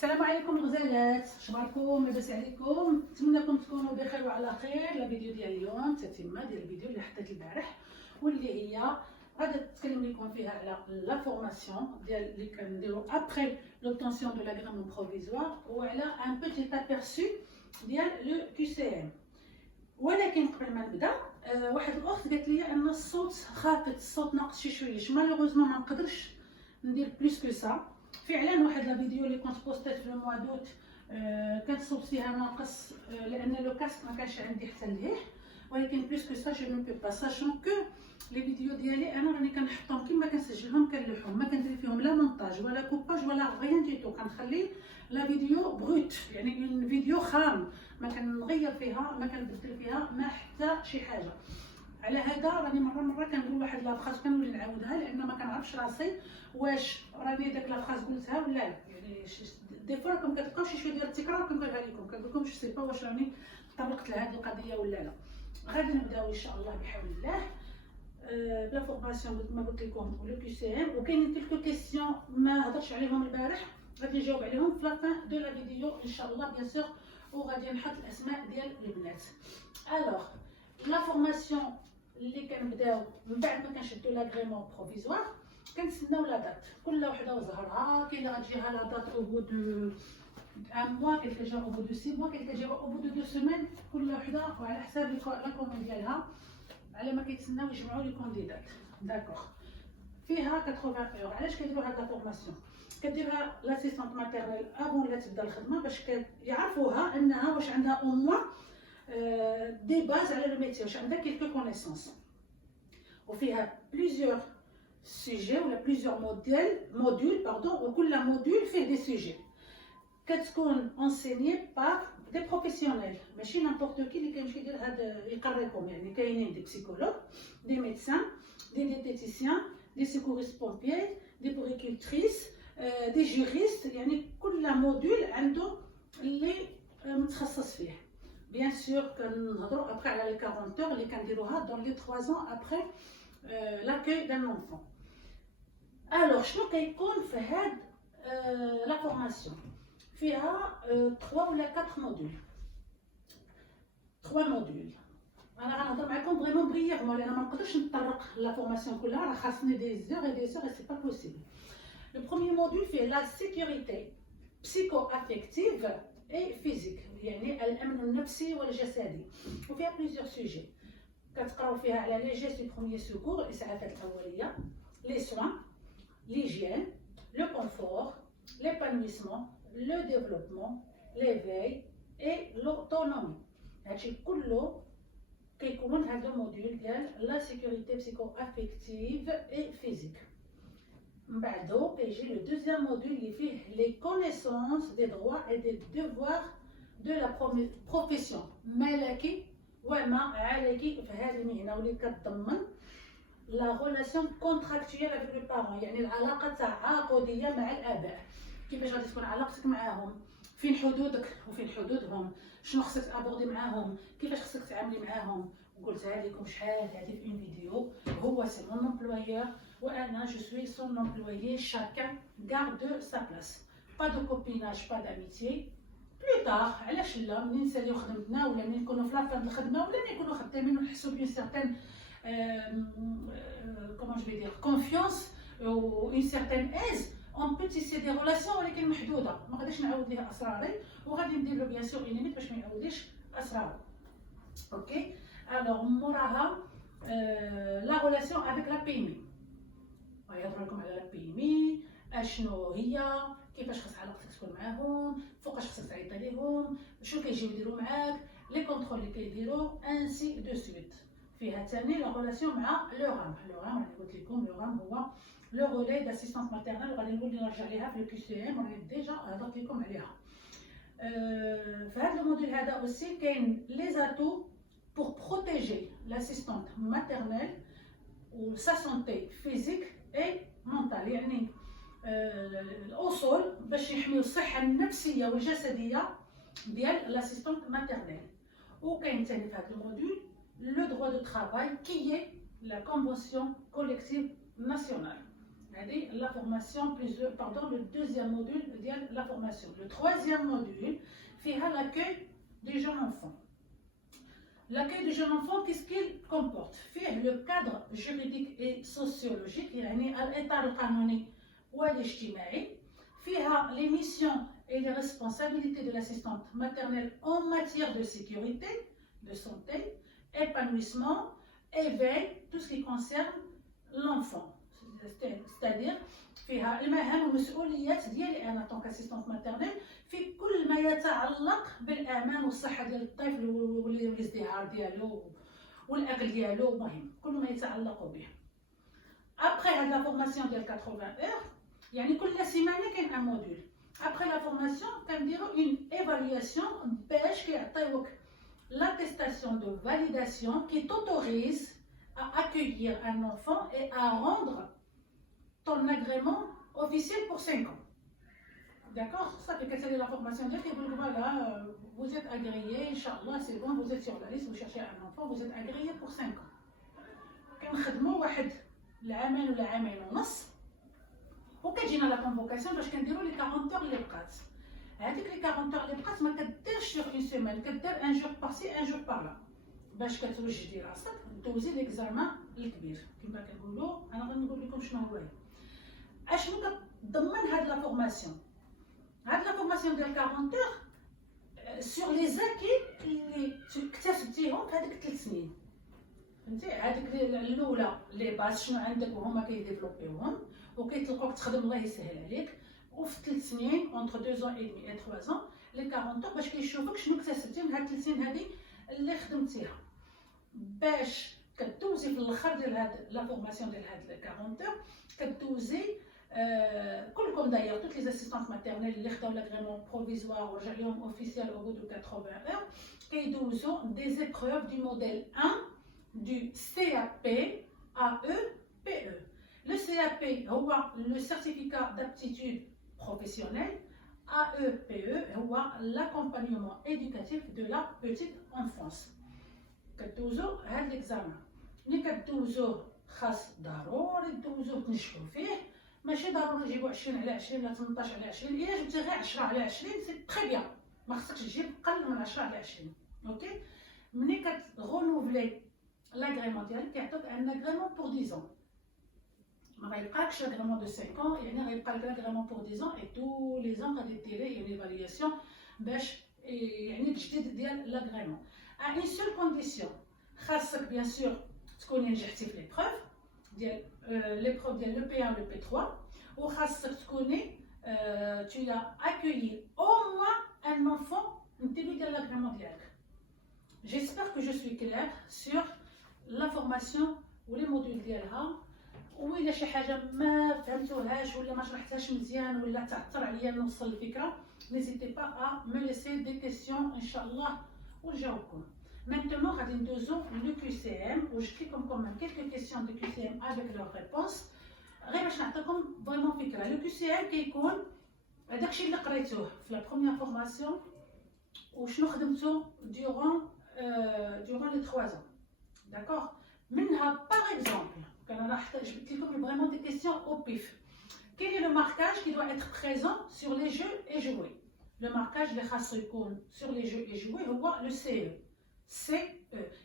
السلام عليكم الغزالات، شباركم؟ لاباس عليكم؟ نتمنىكم تكونوا بخير وعلى خير. لا فيديو ديال اليوم تتمه ديال الفيديو اللي حطيت البارح، واللي هي غادي نتكلم لكم فيها على لا فورماسيون ديال اللي كنديرو ابري لوبتونسيون دو لاغريمون بروفيزوار، وعلى ان بوتي ابيرسو ديال لو كيو سي ام. ولكن قبل ما نبدا واحد الاخت قالت لي ان الصوت خافت، الصوت ناقص شي شويه. مالوغوزمون ما نقدرش ندير بلوس كو سا. فعلا واحد لا فيديو اللي كنت بوستات في الموا دوت كانت الصوت فيها ناقص لان لو كاسك ما كانش عندي حتى اللهيح. ولكن بلوس كو سا جو نو بو با، ساشون كو لي فيديو ديالي انا راني كنحطهم كيما كنسجلهم كنلوحهم، ما كندير فيهم لا مونتاج ولا كوباج ولا غيان ديتو. كنخلي لا فيديو بروت، يعني اون فيديو خام، ما كنغير فيها ما كنبدل فيها ما حتى شي حاجه. على هذا راني مره كنقول واحد لافراز كنولي نعاودها لان ما كنعرفش راسي واش راني داك لافراز قلتها ولا لا. يعني دي فوا راكم كتلقاو شي شويه ديال التكرار كنقولها لكم، كنقول لكم جو سي با واش راني طرقت لهذه القضيه ولا لا. غادي نبداو ان شاء الله بحول الله بلا فورماسيون ما قلت لكم لو كيو سي ام. وكاينين كلكو كيسيون ما هضرتش عليهم البارح، غادي نجاوب عليهم في لافان دو لا فيديو ان شاء الله بيان سور، وغادي نحط الاسماء ديال البنات. الوغ لا فورماسيون اللي كنبداو من بعد ما كنشدو لاغريمون بروفيزوار كنتسناو لا دات، كل وحده وزهرها. كاين اللي غتجيها لا دات او بو دو ان موا، كاين اللي جا او بو دو 6 موا، كاين اللي جا او بو دو 2 سيمين، كل وحده وعلى حساب لا كومون ديالها على ما كيتسناو يجمعوا لي كونديدات. داكوغ فيها 80 اورو. علاش كيديروا هاد لا فورماسيون؟ كديرها لاسيستونط ماتيرنيل افون لا تبدا الخدمه باش يعرفوها انها واش عندها او موا دي باز على لو ميتي، واش عندها كيلكو كونيسونس. وفيها بليزيور سوجي ولا بليزيور موديول وكل موديول فيه دي سوجي كتكون انسيني بار دي بروفيسيونيل، ماشي نامبورط كي اللي كيمشي يدير هذا يقريكم. يعني كاينين دي بسيكولوج، دي ميدسان، دي ديتيتيسيان، دي سيكوريست بومبيي، دي بوريكولتريس، دي جوريست. يعني كل موديول عنده اللي متخصص فيه. بيان سور كنهضروا ابري على لي 40 اور اللي كنديروها دون لي 3 ans ابري لاكوي دان لونفون. الوغ شنو كيكون في هاد لا فورماسيون؟ فيها 3 ولا 4 موديول. 3 موديول انا غنهضر معكم فريمون برييرمون لان ما نقدرش نطرق لا فورماسيون كلها، راه خاصني دي زور اي دي زور اي سي با بوسيبل. لو بروميير موديول فيه لا سيكوريتي بسيكو افيكتيف اي فيزيك، يعني الامن النفسي والجسدي. وفيها بليزيور سوجي كتقراو فيها على لي جيست دو بروميير سيكور، الاسعافات الاوليه، لي سوان، ليجين، لو كونفور، ليبانويسمون، لو ديفلوبمون، ليفاي اي لوتونومي. هادشي كله كيكون هذا الموديول ديال لا سيكوريتي بسيكو افيكتيف اي فيزيك. من بعدو كيجي لو دوزيام موديول اللي فيه لي كونيسونس دي دروا اي دي ديفوار دو لا بروفيسيون، مالكي وما عليكي في هذه المهنه، واللي كتضمن لا غولاسيون كونتراكتويال افيك لو بارون، يعني العلاقه التعاقديه مع الاباء. كيفاش غادي تكون علاقتك معاهم، فين حدودك وفين حدودهم، شنو خصك تابوردي معاهم، كيفاش خصك تعاملي معاهم. وقلتها لكم شحال هذه في اون فيديو، هو سي مون امبلويور وانا جو سوي سون امبلويي، شاكان غارد سا بلاس. با دو كوبيناج با داميتي بلو طار. علاش لا؟ منين نساليو خدمتنا ولا منين نكونوا في لافان الخدمه ولا منين نكونوا خدامين ونحسوا بون سيغتان كومون جو في دير كونفيونس و اون سيغتان ايز اون بو تيسي دي ريلاسيون، ولكن محدوده. ما غاديش نعاود ليه اسراري، وغادي ندير له بيان سور اون ليميت باش ما يعاوديش اسرارو. اوكي الوغ موراها لا ريلاسيون افيك لا بيمي. غيهضروا لكم على لا بيمي، اشنو هي، كيفاش خاص علاقتك تكون معاهم، فوقاش خاصك تعيطي ليهم، شنو كيجيو يديروا معاك، لي كونترول اللي كيديروا انسي دو سويت. فيها ثاني لا ريلاسيون مع لو رام. لو رام راني قلت لكم لو رام هو لو رولي داسيستونس ماتيرنال، وغادي نولي نرجع ليها في لو كيو سي ام، راني ديجا هضرت لكم عليها. في هذا الموديل هذا اوسي كاين لي زاتو بور بروتيجي لاسيستونت ماتيرنال و سا سونتي فيزيك اي مونتال، يعني الاصول باش يحميو الصحه النفسيه والجسديه ديال لاسيستونت ماتيرنال. وكاين ثاني في هذا الموديول لو دروا دو ترافاي كي هي لا كونفونسيون كوليكتيف ناسيونال. la formation, le deuxième module de la formation. Le troisième module, c'est l'accueil du jeune enfant. L'accueil du jeune enfant, qu'est-ce qu'il comporte? Le cadre juridique et sociologique, l'état القانوني والاجتماعي, les missions et les responsabilités de l'assistante maternelle en matière de sécurité, de santé, épanouissement, éveil, tout ce qui concerne l'enfant. C'est-à-dire فيها المهام والمسؤوليات ديالي انا طونك اسيستونت ماتيرنيل في كل ما يتعلق بالامان والصحه ديال الطفل والازدهار ديالو والاكل ديالو، المهم كل ما يتعلق به. ابري هاد لا فورماسيون ديال 80 اور، يعني كل سيمانه كاين ان موديول. ابري لا فورماسيون كنديرو اون ايفالواسيون باش كيعطيوك l'attestation de validation qui t'autorise à accueillir un enfant et à rendre ton agrément officiel pour 5 ans. D'accord? Ça fait que c'est la formation dire que voilà, vous êtes agréé, Inch'Allah, c'est bon, vous êtes sur la liste, vous cherchez un enfant, vous êtes agréé pour 5 ans. كنخدموا واحد العامين ولا عامين ونص وكتجينا لا كونفوكاسيون باش كنديروا لي 40 اور اللي بقات. هذيك لي 40 اور اللي بقات ما كديرش سور اون سيمين، كدير ان جور بارسي ان جور بار لا باش كتوجدي راسك دوزي ليكزامان الكبير كما كنقولوا. انا غنقول لكم شنو هو اشنو كتضمن هاد لا فورماسيون. هاد لا فورماسيون ديال 40 اور سور لي زاكي اللي اكتسبتيهم في هذيك 3 سنين. فهمتي؟ هذيك الاولى لي باس شنو عندك وهما كيديفلوبيوهم وكيطلقوك تخدم الله يسهل عليك، وفي 3 سنين اونتر 2 ans et demi et 3 ans لي 40 اور باش كيشوفوك شنو اكتسبتي من هاد 3 سنين هادي اللي خدمتيها، باش كدوزي في الاخر ديال هاد لا فورماسيون ديال هاد 40 اور كدوزي كلكم داير توت لي اسيستانت ماتيرنيل اللي خداو لاغريمون بروفيزوار ورجع لهم اوفيسيال او بو دو 80 اور كيدوزو دي زيبروف دو موديل 1 du CAP AEPE. Le CAP هو le certificat d'aptitude professionnelle. AEPE هو l'accompagnement éducatif de la petite enfance. كدوزو هاد ليكزامان. ملي كدوزوه خاص ضروري دوزوه تنجحو فيه، ماشي ضروري تجيبو 20 على 20 ولا 18 على 20. الا جبتي غير 10 على 20 سي تري بيان، ما خصكش تجيب اقل من 10 على 20. اوكي؟ ملي كتغونوفلي لاغريمون ديالك كيعطوك ان اغريمون بور 10 ans. ما غيبقاكش لاغريمون دو 5 ans، يعني غيبقى لك لاغريمون بور 10 ans اي تو لي زون غادي ديري اون ايفالياسيون باش يعني التجديد ديال لاغريمون. ا اون سول كونديسيون، خاصك بيان سور تكوني نجحتي في لي بروف ديال لي بروف ديال لو بي 1 لو بي 3، وخاصك تكوني tu as accueilli au moins un enfant نديرو ديال لاغريمون ديالك. J'espère que je suis claire sur la formation ولي موديول ديالها. وإلا شي حاجه ما فهمتوهاش ولا ما شرحتهاش مزيان ولا تعثر عليا نوصل الفكره، n'hésitez pas à me laisser des questions inchallah ونجاوبكم. Maintenant غادي ندوزو لو QCM وجبتلكم كومون quelques questions de QCM avec leurs réponses غير باش نعطيكم فريمون فكره. لو QCM كيكون داكشي اللي قريتوه في لا بروميير فورماسيون وشنو خدمتو durant les 3 ans. D'accord? Minha, par exemple, je vais vous vraiment des questions au pif. Quel est le marquage qui doit être présent sur les jeux et jouets? Le marquage de Khasrikoun sur les jeux et jouets, on voit le CE. CE.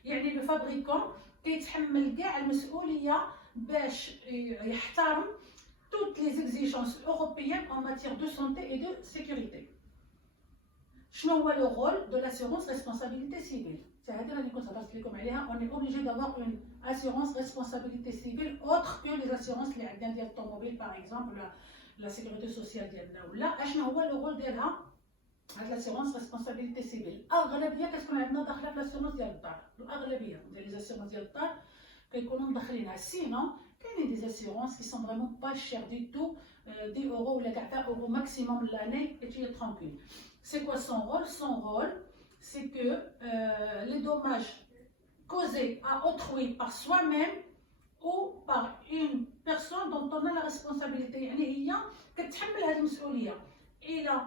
يعني le fabricant كيتحمل كاع المسؤولية باش يحترم toutes les exigences européennes en matière de santé et de sécurité. شنو هو لو رول دو لاسيغونس ريسبونسابيلتي سيفيل؟ هذه راني كنت هضرت لكم عليها. اون اي اوبليجي دافوار اون اسيغونس ريسبونسابيلتي سيفيل اوتر كو لي اسيغونس اللي عندنا ديال الطوموبيل باغ اكزومبل لا سيكوريتي سوسيال ديالنا. ولا اشنو هو لو رول ديالها هاد لاسيغونس ريسبونسابيلتي سيفيل؟ الاغلبيه كتكون عندنا داخله في لاسيغونس ديال الدار. الاغلبيه ديال لي اسيغونس ديال الدار كيكونوا مدخلينها. سينون كاينين دي اسيغونس كي سون فريمون با شير دي تو 10 اورو ولا كاع 20 اورو ماكسيموم لاني et tu es tranquille. C'est quoi son rôle? Son rôle, c'est que les dommages causés à autrui par soi-même ou par une personne dont on a la responsabilité. يعني هي كتحمل هذه المسؤولية. إلى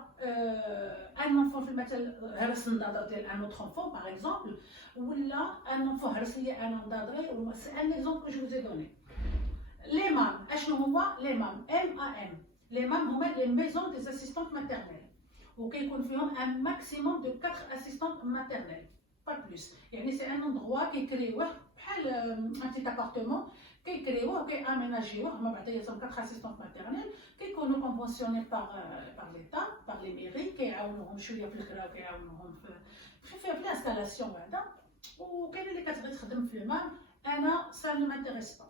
un enfant في المثل هرس النظر ديال un autre enfant par exemple، ولا un enfant هرس ليا أنا نظري. C'est un exemple que je vous ai donné. Les MAM, اشنو هو les MAM MAM. Les MAM هما les maisons des assistantes maternelles وكيكون فيهم un maximum de 4 assistantes maternelles pas plus. يعني c'est un endroit كيكريوه بحال un petit appartement كيكريوه وكياميناجيوه هما بعضياتهم 4 assistantes maternelles كيكونوا conventionnés par l'État par les mairies كيعاونوهم شويه في الكرا وكيعاونوهم في الانستالاسيون هذا وكاين اللي كتبغي تخدم في المام انا ça ne m'intéresse pas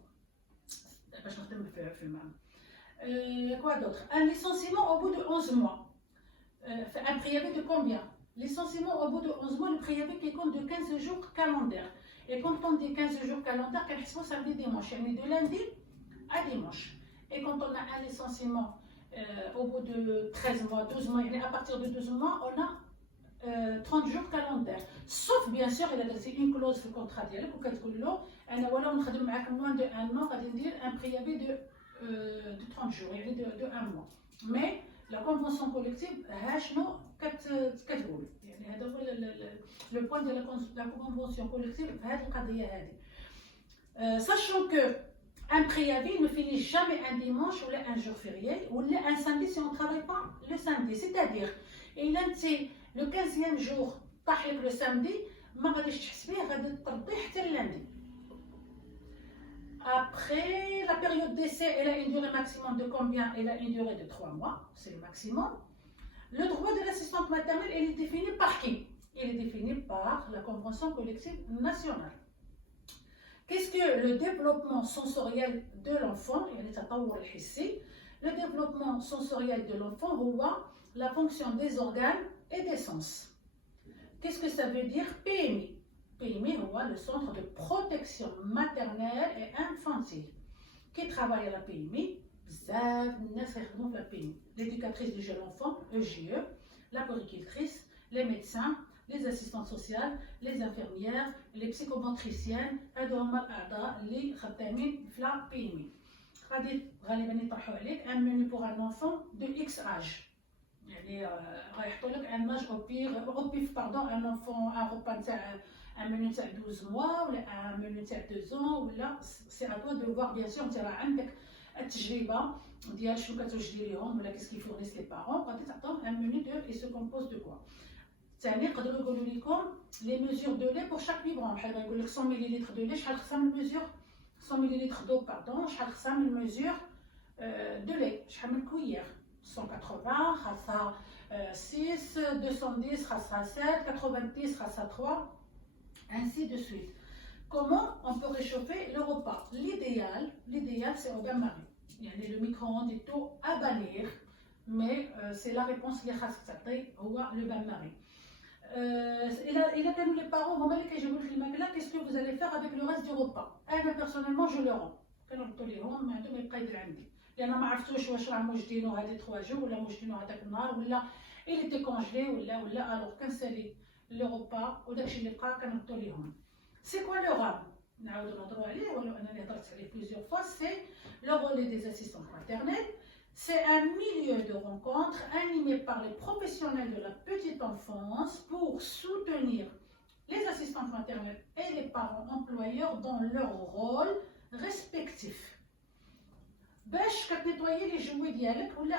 باش نخدم في المام. Quoi d'autre? Un licenciement au bout de 11 mois. Un préavis de combien? Licenciement au bout de 11 mois, le préavis qui compte de 15 jours calendaires. Et quand on dit 15 jours calendaires, quel soit ça veut dire dimanche? Il y a de lundi à dimanche. Et quand on a un licenciement au bout de 13 mois, 12 mois, à partir de 12 mois, on a 30 jours calendaires. Sauf bien sûr, il y a une clause في الكونترا ديالك وكتقول له انا ولا نخدم معاك moins de 1 an غادي ندير un préavis de 30 jours يعني de 1 mois. Mais la convention collective ها شنو كتقول يعني هذا هو لو بوين ديال لا convention collective في هذه القضيه هذه. Sachant que un préavis ne finit jamais un dimanche ou un jour férié ou un samedi si on ne travaille pas le samedi. C'est-à-dire, il انت le 15e jour طاح لك le samedi ما غاديش تحسبيه غادي تربيه حتى اللاندي. Après la période d'essai, elle a une durée maximum de combien? Elle a une durée de 3 mois, c'est le maximum. Le droit de l'assistante maternelle, il est défini par qui? Il est défini par la convention collective nationale. Qu'est-ce que le développement sensoriel de l'enfant? Le développement sensoriel de l'enfant voit la fonction des organes et des sens. Qu'est-ce que ça veut dire? PMI. PMI voit le centre de protection maternelle et infantile. Qui travaille à la PMI? La PMI. L'éducatrice du jeune enfant, EJE, la puéricultrice, les médecins, les assistantes sociales, les infirmières, les psychomotriciennes, هادو هما الأعضاء اللي خدامين في لا PMI. غالبا يطرحوا عليك un menu pour un enfant de X âge. يعني غيحطوا لك un âge au pif pardon un enfant un repas نتاع un menu تاع 12 mois ولا un menu تاع 2 ans ولا c'est à toi de voir bien sûr انت راه عندك التجربه ديال شنو كتوجدي ليهم ولا كيس كيفورنيس لي بارون غادي تعطيهم un menu de et se compose de quoi. ثاني يقدروا يقولوا لكم les mesures de lait pour chaque biberon بحال يقول لك 100 ml de lait شحال خصها من mesure 100 ml d'eau pardon شحال خصها من mesure de lait شحال من كويير 180 خاصها 6 210 خاصها 7 90 خاصها 3 ainsi de suite. Comment on peut réchauffer le repas? L'idéal c'est au bain-marie. يعني le micro-ondes et tout à bannir, mais c'est la réponse اللي خاصك تعطي هو le bain-marie. إلا كانوا les parents هما اللي كيجيبوا لك الماكلة, qu'est-ce que vous allez faire avec le reste du repas? أنا personnellement je le rends. كنردو ليهم ما عندهم يبقى يدير عندي. لأن ما عرفتوش واش راه موجدينو هادي 3 جور ولا موجدينو هذاك النهار ولا il était congelé ولا alors كنسالي le repas وداكشي اللي بقى كنردو ليهم. C'est quoi le RAM? نعاودو نهضروا عليه ولو انني هضرت عليه plusieurs fois. C'est le relais des assistantes maternelles. C'est un milieu de rencontre animé par les professionnels de la petite enfance pour soutenir les assistantes maternelles et les parents employeurs dans leur rôle respectif. باش كتنيطويي لي جوي ديالك ولا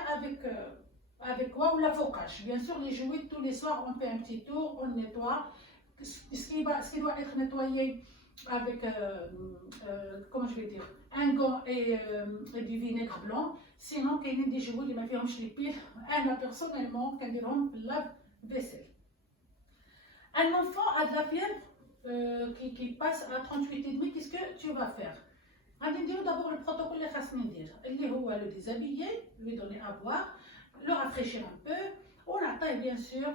avec quoi ou la focage. Bien sûr, les jouets tous les soirs on fait un petit tour, on nettoie. Ce qui doit être nettoyé avec comment je vais dire un gant et du vinaigre blanc. Sinon كاينين دي جوي اللي ما فيهمش لي بيل انا personnellement كنديرهم في اللاب vaisselle. Un enfant a de la fièvre qui passe à 38,5, qu'est-ce que tu vas faire? غادي نديرو d'abord le protocole اللي خاصني ندير اللي هو le déshabiller, lui donner à boire, le rafraîchir un peu ونعطيه bien sûr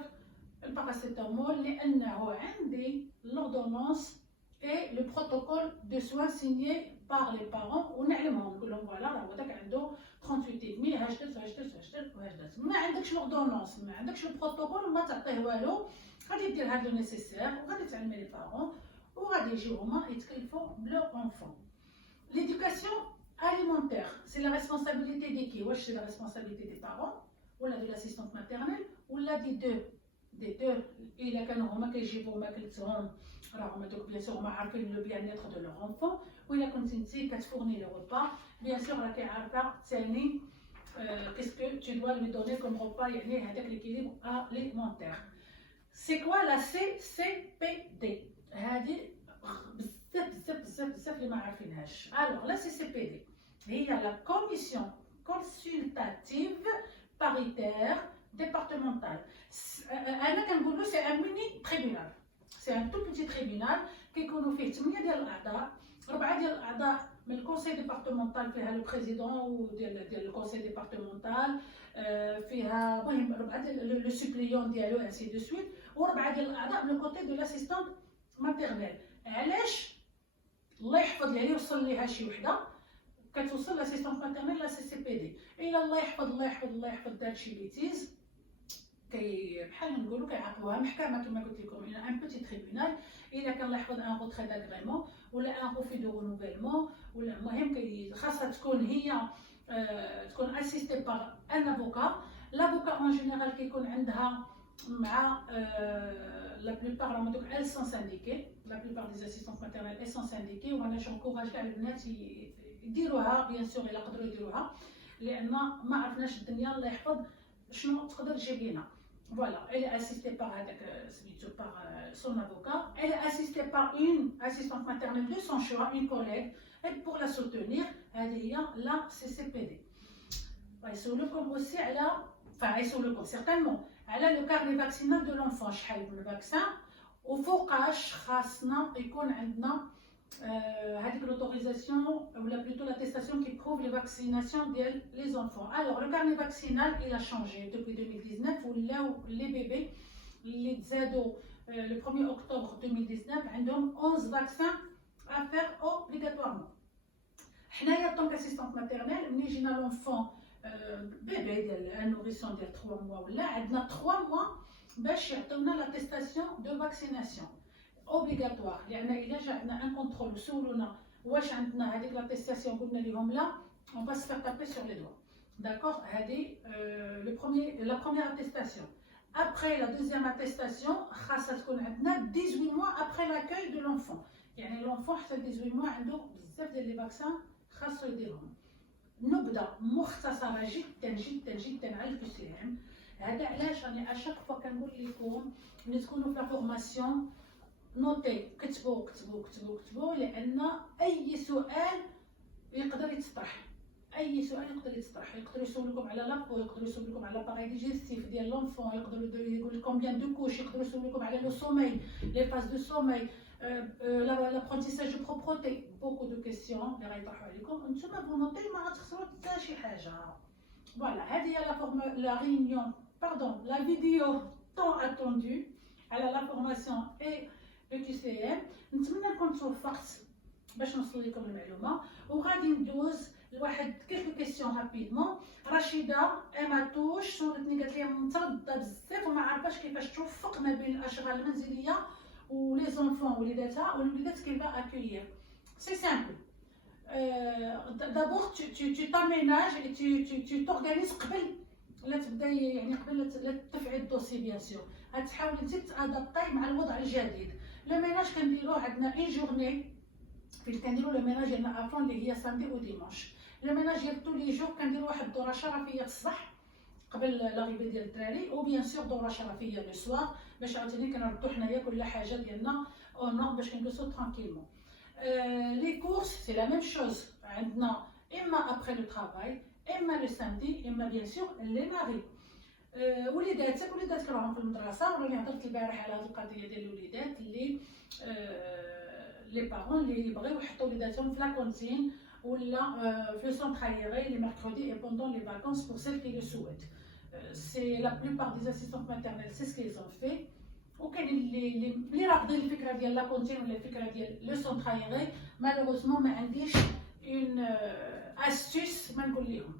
الباراسيتامول لأنه عندي l'ordonnance et le protocole de soins signé par les parents ونعلمهم نقول لهم فوالا راه هذاك عنده 38,5 هاجدت ما عندكش l'ordonnance ما عندكش البروتوكول ما تعطيه والو غادي دير هذا نيسيسير وغادي تعلمي لي بارون وغادي يجيو هما يتكلفوا بلو enfant. L'éducation alimentaire, c'est la responsabilité de qui? Wesh, c'est la responsabilité des parents ou de l'assistante maternelle ou des deux دي دو الا كانوا هما كيجيبوا ماكلتهم راهم هذوك بيان سور هما عارفين لو بيان نيتر دو لور انفون، والا كنت انت كتفورني لو ريبا بيان سور راكي عارفه ثاني كيسكو تو دوا لوي دوني كوم ريبا، يعني هذاك ليكيليبر اليمونتير. سي كوا لا سي سي بي دي؟ هذه بزاف بزاف بزاف بزاف اللي ما عارفينهاش. الوغ لا سي سي بي دي هي لا كوميسيون كونسلتاتيف باريتير ديبارتمونتال. انا كنقول له سي ان ميني تريبيونال، سي ان تو بيتي تريبيونال كيكونوا فيه 8 ديال الاعضاء، 4 ديال الاعضاء من الكونسي ديبارتمونتال فيها لو بريزيدون ديال الكونسي ديبارتمونتال، فيها المهم 4 ديال لو سوبليون ديالو انسي دو سويت، و4 ديال الاعضاء من الكوتي دو لاسيستونت ماتيرنيل. علاش؟ الله يحفظ لي يوصل ليها شي وحده كتوصل لاسيستونت ماتيرنيل لا سي سي بي دي، الا الله يحفظ الله يحفظ الله يحفظ دار شي بيتيز بحال نقولوا كيعاقبوها محكمه كما قلت لكم، الى ان بوتي تريبيونال الا كان الله يحفظ ان روتري داغريمون ولا ان روفي دو رونوفيلمون، ولا المهم خاصها تكون هي تكون اسيستي بار ان افوكا. لافوكا اون جينيرال كيكون عندها مع لا بلوبار راهم دوك ال سون سانديكي، لا بلوبار دي اسيستونت ماتيرنيل اي سون سانديكي، وانا جونكوراج كاع البنات يديروها بيان سور الا قدروا يديروها، لان ما عرفناش الدنيا الله يحفظ شنو تقدر تجيب لينا. Voilà, elle est assistée par son avocat, elle est assistée par une assistante maternelle de son choix, une collègue, et pour la soutenir, elle est la CCPD. يسولكم aussi على يسولكم certainement على le carnet vaccinal de l'enfant، شحال من الفاكسان وفوقاش خاصنا يكون عندنا هذيك l'autorisation ou plutôt l'attestation qui prouve les vaccinations des enfants. Alors le carnet vaccinal il a changé depuis 2019 ولاو les bébés اللي تزادوا le 1er octobre 2019 عندهم 11 vaccins à faire obligatoirement. حنايا طونك اسيستونت ماتيرنيل ملي جينا لونفون بيبي ديال ان نوريسون ديال 3 موا ولا عندنا 3 موا باش يعطيونا لاتيستاسيون دو فاكسيناسيون اوبليغاتوار، لان الا جا عندنا ان كونترول وسولونا واش عندنا هذيك لاتيستاسيون قلنا لهم لا اون با سو فير تابي سور لي دوا. داكوغ هذه لا بروميير اتيستاسيون. ابري لا دوزيام اتيستاسيون خاصها تكون عندنا 18 موا ابري لاكاي دو لونفون، يعني لونفون حتى 18 موا عنده بزاف ديال لي فاكسان خاصو يديرهم. نبدا مختصره جدا جدا جدا على البي. هذا علاش راني اشاك فوا كنقول لكم ملي تكونوا في لا فورماسيون نوتي كتبوا كتبوا كتبوا كتبوا، لان اي سؤال يقدر يتطرح، اي سؤال يقدر يتطرح، يقدروا يسولوكم على لابو، يقدروا يسولوكم على لاباري ديجيستيف ديال لونفون، يقدروا يقول لكم بيان دو كوش، يقدروا يسولوكم على لو سومي، لي فاز دو سومي، l'apprentissage de propreté, beaucoup de questions اللي غيطرحوا عليكم نتوما بنوتي ما غتخسروا حتى شي حاجه. فوالا هذه هي لا ريونيون باردون لا فيديو طون اتوندو على لا فورماسيون اي لو تي سي ام. نتمنى نكون توفقت باش نوصل لكم المعلومه، وغادي ندوز لواحد كيلكو كيسيون رابيدمون. رشيده اماتوش سولتني قالت لي متردده بزاف وما عارفاش كيفاش توفق ما بين الاشغال المنزليه ou les enfants وليداتها والوليدات كيف accueillir. C'est simple. D'abord tu t'aménages et tu t'organises قبل لا تبدا، يعني قبل لا تفعل الدوسي بيان سور غتحاول انت تادابطي مع الوضع الجديد. لو ميناج كنديروه عندنا اون جورني فين كنديروا لو ميناج ديالنا افون اللي هي ساندي و ديماش. لو ميناج ديال طول لي جور كنديروا واحد الدوره شرفيه الصباح قبل لاغيبي ديال الدراري، و بيان سور دوره شرفيه لو سوار باش عاوتاني كنردو حنايا كل حاجه ديالنا او نورم باش كنجلسو ترانكيلمون. لي كورس سي لا ميم شوز عندنا اما ابري لو طرافاي اما لو سامدي اما بيان سور لي ماري. وليداتك راهم في المدرسه، وراني هضرت البارح على هذه القضيه ديال الوليدات اللي لي بارون اللي يبغيو يحطوا وليداتهم في لا كونتين ولا في لو سونتر ايري لي ميركودي اي بوندون لي فاكونس بور سيل كي لو سويت. C'est la plupart des assistantes maternelles, c'est ce qu'ils ont fait. وكاين اللي رافضين الفكره ديال لا كونتين ولا الفكره ديال لو سونتر ايري. مالوغوزمون ما عنديش اون استيس ما نقول لهم.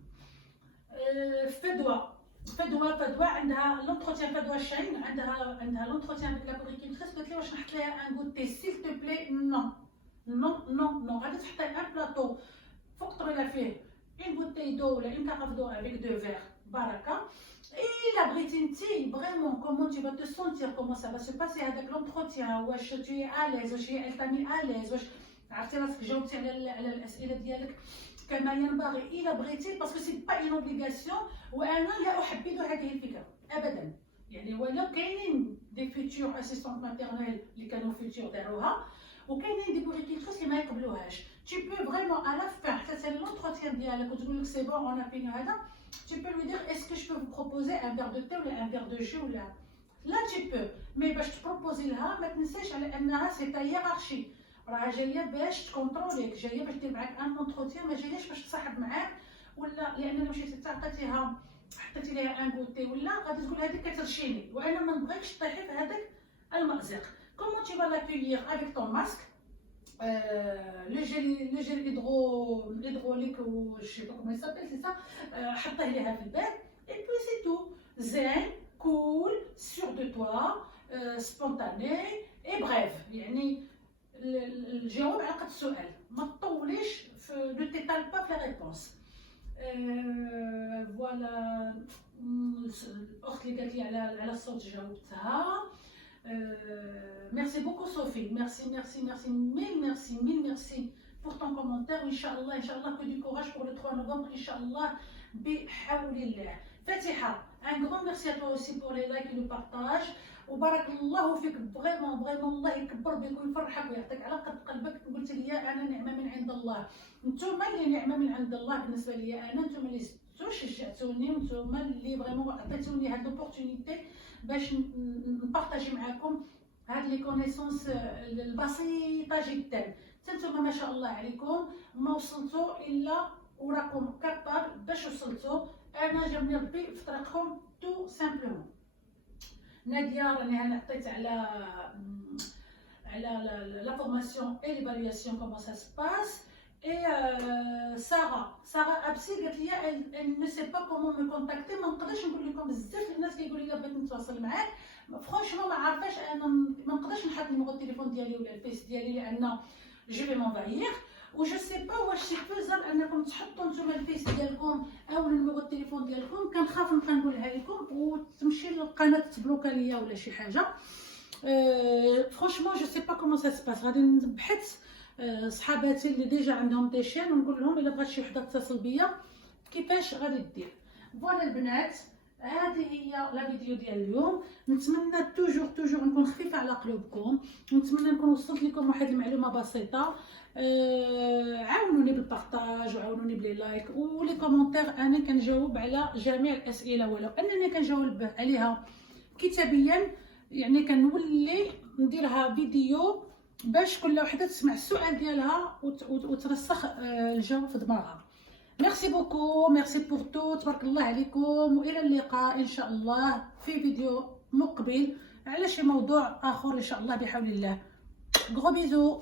فدوى عندها لونتروتيان، فدوى الشاين عندها لونتروتيان افيك لا بوريكولتريس. قالت لي واش نحط ليها ان غوتي سيل تو بلي. نو نو نو نو، غادي تحطي ان بلاطو فوق طريله فيه اون بوتي دو ولا اون كاراف دو افيك دو فيغ بركه. الا بغيتي انت vraiment comment tu vas te sentir, comment ça va se passer هذاك l'entretien, واش tu es à l'aise, واش هي elle t'a mis à l'aise, واش عرفتي راسك جاوبتي على الاسئله ديالك كما ينبغي الا بغيتي، باسكو سي با اون اوبليغاسيون. وانا لا احبذ هذه الفكره ابدا، يعني ولو كاينين دي فيتور اسيستونت ماتيرنيل اللي كانوا فيتور داروها، وكاينين دي بوريكيلتريس اللي ما يقبلوهاش. tu peux vraiment à la fin حتى تسالي l'entretien ديالك وتقول لك سي بون اون ا فيني هذا، tu peux lui dire est-ce que je peux vous proposer un verre de thé ولا un verre de jus ولا لا. tu peux مي باش تبروبوزي لها ما تنساش على انها سي تا هيرارشي، راه جايه باش تكونتروليك، جايه باش دير معاك ان اونتروتيان، ما جاياش باش تصاحب معاك ولا لان مشيتي تعطيتيها حطيتي ليها ان كوتي ولا غادي تقول هذيك كترشيني، وانا ما نبغيكش طيحي في هذاك المأزق. كومون تي فا لاكويير افيك طون ماسك، لو جيل هيدروليك و جو سي با كومون يسابيل سي سا، حطيه ليها في الباب اي بوي سي تو. زين كول سور دو توا سبونتاني اي بريف، يعني الجواب على قد السؤال، ما تطوليش لو تيتال با في لي ريبونس. فوالا الاخت اللي قالت لي على الصوت جاوبتها. Merci beaucoup Sophie, merci mille merci pour ton commentaire. Inch'Allah que du courage pour le 3 novembre, Inch'Allah بحول الله. Fatiha, un grand merci à toi aussi pour les likes et le partage. وبارك الله فيك فريمون الله يكبر بك ويفرحك ويعطيك على قد قلبك. قلت لي انا نعمه من عند الله، نتوما اللي نعمه من عند الله بالنسبه لي انا، نتوما اللي شجعتوني، نتوما اللي فريمون عطيتوني هاد لوبورتونيتي باش نبارطاجي معاكم هاد لي كونيسونس البسيطه جدا. نتوما ما شاء الله عليكم ما وصلتوا الا وراكم كابابل باش وصلتوا. انا جابني ربي في طريقكم تو سامبلومون. ناديه راني انا عطيت على لا فورماسيون اي ليفالواسيون كومون سا سباس. اي ساره ابسي قالت لي elle ne sait pas comment me contacter. ما نقدرش نقول لكم بزاف الناس كيقولوا لي بغيت نتواصل معاك، فرونشمون ما عارفاش انا ما نقدرش نحط نيميرو التليفون ديالي ولا الفيس ديالي لان جو في مونفايير. و جو سي با واش سي فوزال انكم تحطوا نتوما الفيس ديالكم او نيميرو التليفون ديالكم. كنخاف نبقى نقولها لكم وتمشي للقناه تبلوكا ليا ولا شي حاجه. فرونشمون جو سي با كومون سا سباس. غادي نبحث صحاباتي اللي ديجا عندهم دي شين ونقول لهم الا بغات شي وحده تتصل بيا كيفاش غادي دير. فوالا البنات، هذه هي لا فيديو ديال اليوم. نتمنى توجور نكون خفيفه على قلوبكم، ونتمنى نكون وصلت لكم واحد المعلومه بسيطه. عاونوني بالبارطاج وعاونوني بلي لايك ولي كومونتير. انا كنجاوب على جميع الاسئله، ولو انني كنجاوب عليها كتابيا، يعني كنولي نديرها فيديو باش كل وحده تسمع السؤال ديالها وترسخ الجواب في دماغها. ميرسي بوكو، ميرسي بور تو، تبارك الله عليكم، والى اللقاء ان شاء الله في فيديو مقبل على شي موضوع اخر ان شاء الله بحول الله. غرو بيزو.